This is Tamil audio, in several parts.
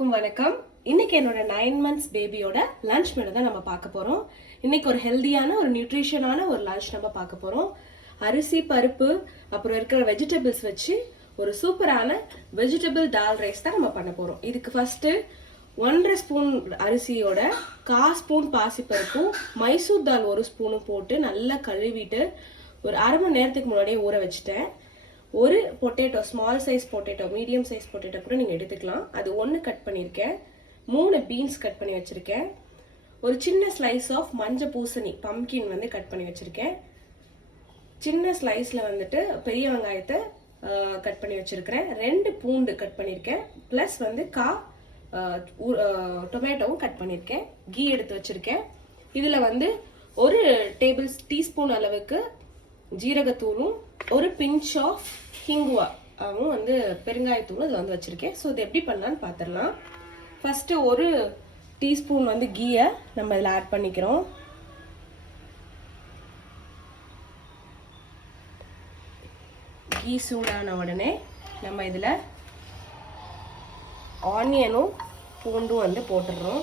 எல்லாருக்கும் வணக்கம். இன்னைக்கு என்னோட 9 months பேபியோட லஞ்ச் மெனு தான் நம்ம பார்க்க போறோம். இன்னைக்கு ஒரு ஹெல்தியான ஒரு நியூட்ரிஷனான ஒரு லஞ்ச் நம்ம பார்க்க போறோம். அரிசி, பருப்பு, அப்புறம் இருக்கிற வெஜிடபிள்ஸ் வச்சு ஒரு சூப்பரான வெஜிடபிள் தால் ரைஸ் தான் நம்ம பண்ண போறோம். இதுக்கு ஃபர்ஸ்ட் 1.5 ஸ்பூன் அரிசியோட 1/4 ஸ்பூன் பாசிப்பருப்பும் மைசூர் தால் 1 ஸ்பூனும் போட்டு நல்லா கழுவிட்டு ஒரு அரை மணி நேரத்துக்கு முன்னாடியே ஊற வச்சுட்டேன். ஒரு potato, small size potato, medium size potato கூட நீங்கள் எடுத்துக்கலாம். அது 1 கட் பண்ணியிருக்கேன். 3 பீன்ஸ் கட் பண்ணி வச்சுருக்கேன். ஒரு சின்ன ஸ்லைஸ் ஆஃப் மஞ்சள் பூசணி பம்கின் வந்து கட் பண்ணி வச்சுருக்கேன். சின்ன ஸ்லைஸில் வந்துட்டு பெரிய வெங்காயத்தை கட் பண்ணி வச்சுருக்கிறேன். 2 பூண்டு கட் பண்ணியிருக்கேன். ப்ளஸ் வந்து டொமேட்டோவும் கட் பண்ணியிருக்கேன். கீ எடுத்து வச்சுருக்கேன். இதில் வந்து ஒரு டீஸ்பூன் அளவுக்கு ஜீரகத்தூளும் ஒரு பிஞ்ச் ஆஃப் ஹிங்குவாவும் வந்து பெருங்காயத்தூளும் இது வந்து வச்சுருக்கேன். ஸோ இது எப்படி பண்ணலான்னு பார்த்துடலாம். ஃபஸ்ட்டு ஒரு டீஸ்பூன் வந்து கீயை நம்ம இதில் ஆட் பண்ணிக்கிறோம். கீ சூடான உடனே நம்ம இதில் ஆனியனும் பூண்டும் வந்து போட்டுடுறோம்.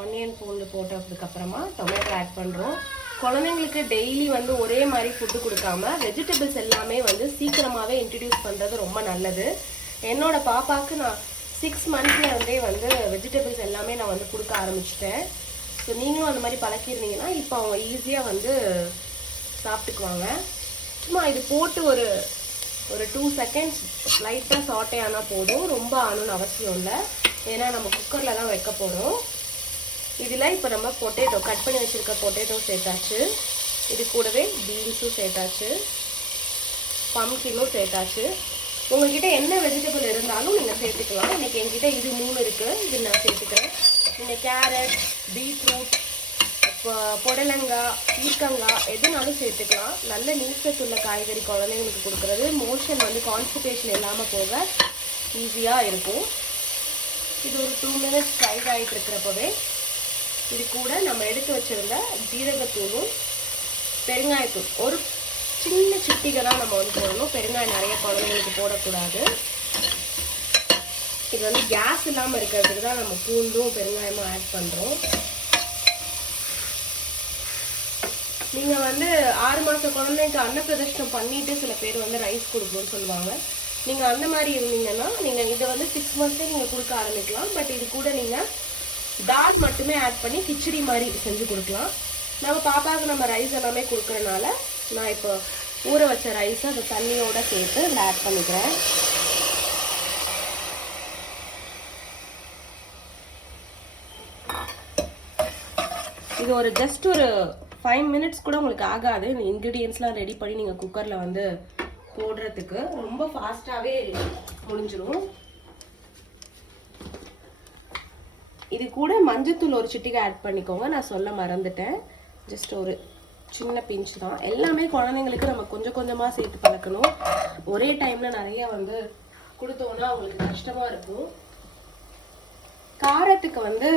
ஆனியன் பூண்டு போட்டதுக்கப்புறமா டொமேட்டோ ஆட் பண்ணுறோம். குழந்தைங்களுக்கு டெய்லி வந்து ஒரே மாதிரி ஃபுட்டு கொடுக்காம வெஜிடபிள்ஸ் எல்லாமே வந்து சீக்கிரமாகவே இன்ட்ரடியூஸ் பண்ணுறது ரொம்ப நல்லது. என்னோட பாப்பாவுக்கு நான் 6 monthsல இருந்தே வந்து வெஜிடபிள்ஸ் எல்லாமே நான் வந்து கொடுக்க ஆரம்பிச்சிட்டேன். ஸோ நீங்களும் அந்த மாதிரி பழக்கிருந்தீங்கன்னா இப்போ அவங்க ஈஸியாக வந்து சாப்பிட்டுக்குவாங்க. சும்மா இது போட்டு ஒரு 2 seconds லைட்டாக சாட்டே ஆனால் போதும். ரொம்ப ஆகணும்னு அவசியம் இல்லை, ஏன்னா நம்ம குக்கரில் தான் வைக்க போகிறோம். இதில் இப்போ நம்ம பொட்டேட்டோ கட் பண்ணி வச்சுருக்க பொட்டேட்டோ சேர்த்தாச்சு. இது கூடவே பீன்ஸும் சேர்த்தாச்சு, பம்கினும் சேர்த்தாச்சு. உங்கள்கிட்ட என்ன வெஜிடபிள் இருந்தாலும் நீங்கள் சேர்த்துக்கலாம். இன்றைக்கி என்கிட்ட இது 3 இருக்குது, இது நான் சேர்த்துக்கிறேன். நீங்கள் கேரட், பீட்ரூட், புடலங்காய், பீர்க்கங்காய் எதுனாலும் சேர்த்துக்கலாம். நல்ல நீர்ச்சத்துள்ள காய்கறி குழந்தைங்களுக்கு கொடுக்குறது மோஷன் வந்து கான்ஸ்டிபேஷன் இல்லாமல் போக ஈஸியாக இருக்கும். இது ஒரு 2 minutes ஃப்ரை ஆகிட்டு இருக்கிறப்பவே இது கூட நம்ம எடுத்து வச்சிருந்த ஜீரகத்தூளும் பெருங்காயத்தூள் ஒரு சின்ன சிட்டிகை தான் நம்ம வந்து போடணும். பெருங்காயம் நிறைய குழந்தைங்களுக்கு போடக்கூடாது. இது வந்து கேஸ் இல்லாமல் இருக்கிறதுக்கு தான் நம்ம பூண்டும் பெருங்காயமும் ஆட் பண்ணுறோம். நீங்கள் வந்து 6 மாத குழந்தைக்கு அன்னப்பிரதர்ஷனம் பண்ணிட்டு சில பேர் வந்து ரைஸ் கொடுக்கணும்னு சொல்லுவாங்க. நீங்கள் அந்த மாதிரி இருந்தீங்கன்னா நீங்கள் இதை வந்து 6 monthsலேயே நீங்கள் கொடுக்க ஆரம்பிக்கலாம். பட் இது கூட நீங்கள் தால் மட்டுமே ஆட் பண்ணி கிச்சடி மாதிரி செஞ்சு கொடுக்கலாம். நம்ம பாப்பாவுக்கு நம்ம ரைஸ் எல்லாமே கொடுக்குறனால நான் இப்போ ஊற வச்ச ரைஸை அந்த தண்ணியோட சேர்த்து இதில் ஆட் பண்ணிக்கிறேன். இது ஒரு ஜஸ்ட் ஒரு 5 minutes கூட உங்களுக்கு ஆகாது. இந்த இன்க்ரீடியன்ஸ்லாம் ரெடி பண்ணி நீங்கள் குக்கரில் வந்து போடுறதுக்கு ரொம்ப ஃபாஸ்ட்டாகவே முடிஞ்சிடும். இது கூட மஞ்சத்தூள் ஒரு சிட்டிகை ஆட் பண்ணிக்கோங்க. நான் சொல்ல மறந்துட்டேன். ஜஸ்ட் ஒரு சின்ன பிஞ்ச் தான். எல்லாமே குழந்தைங்களுக்கு நம்ம கொஞ்சம் கொஞ்சமாக சேர்த்து பழக்கணும். ஒரே டைமில் நிறைய வந்து கொடுத்தோன்னா அவங்களுக்கு கஷ்டமாக இருக்கும். காரத்துக்கு வந்து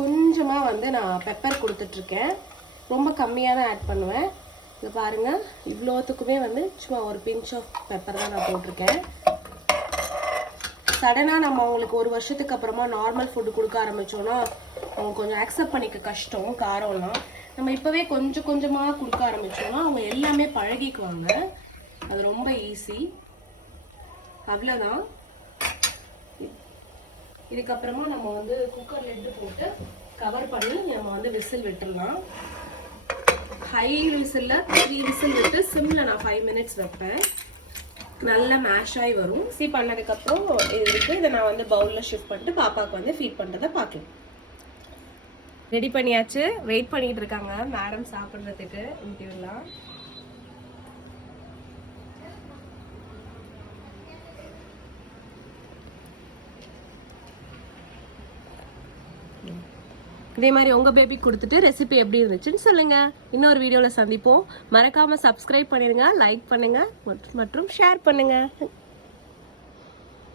கொஞ்சமாக வந்து நான் பெப்பர் கொடுத்துட்ருக்கேன். ரொம்ப கம்மியாக தான் ஆட் பண்ணுவேன். இது பாருங்கள், இவ்வளோத்துக்குமே வந்து சும்மா ஒரு பிஞ்ச் ஆஃப் பெப்பர் தான் நான் போட்டிருக்கேன். சடனாக நம்ம அவங்களுக்கு 1 வருஷத்துக்கு அப்புறமா நார்மல் ஃபுட்டு கொடுக்க ஆரம்பித்தோன்னா அவங்க கொஞ்சம் அக்செப்ட் பண்ணிக்க கஷ்டம். காரம்லாம் நம்ம இப்போவே கொஞ்சம் கொஞ்சமாக கொடுக்க ஆரம்பித்தோன்னா அவங்க எல்லாமே பழகிக்குவாங்க. அது ரொம்ப ஈஸி. அவ்வளோதான். இதுக்கப்புறமா நம்ம வந்து குக்கர் லெட்டு போட்டு கவர் பண்ணி நம்ம வந்து விசில் விட்டுடலாம். ஹை விசிலில் 3 விசில் விட்டு சிம்மில் நான் 5 minutes வைப்பேன். நல்லா மேஷ் ஆகி வரும். பண்ணதுக்கப்புறம் இதுக்கு இதை நான் வந்து பவுலில் ஷிஃப்ட் பண்ணிட்டு பாப்பாவுக்கு வந்து ஃபீட் பண்ணுறதை பார்க்கலாம். ரெடி பண்ணியாச்சு. வெயிட் பண்ணிட்டு இருக்காங்க மேடம் சாப்பிட்றதுக்கு. இன்டர்வியூலாம் இதே மாதிரி உங்கள் பேபிக்கு கொடுத்துட்டு ரெசிபி எப்படி இருந்துச்சுன்னு சொல்லுங்கள். இன்னொரு வீடியோவில் சந்திப்போம். மறக்காமல் சப்ஸ்கிரைப் பண்ணிடுங்க, லைக் பண்ணுங்கள் மற்றும் ஷேர் பண்ணுங்கள்.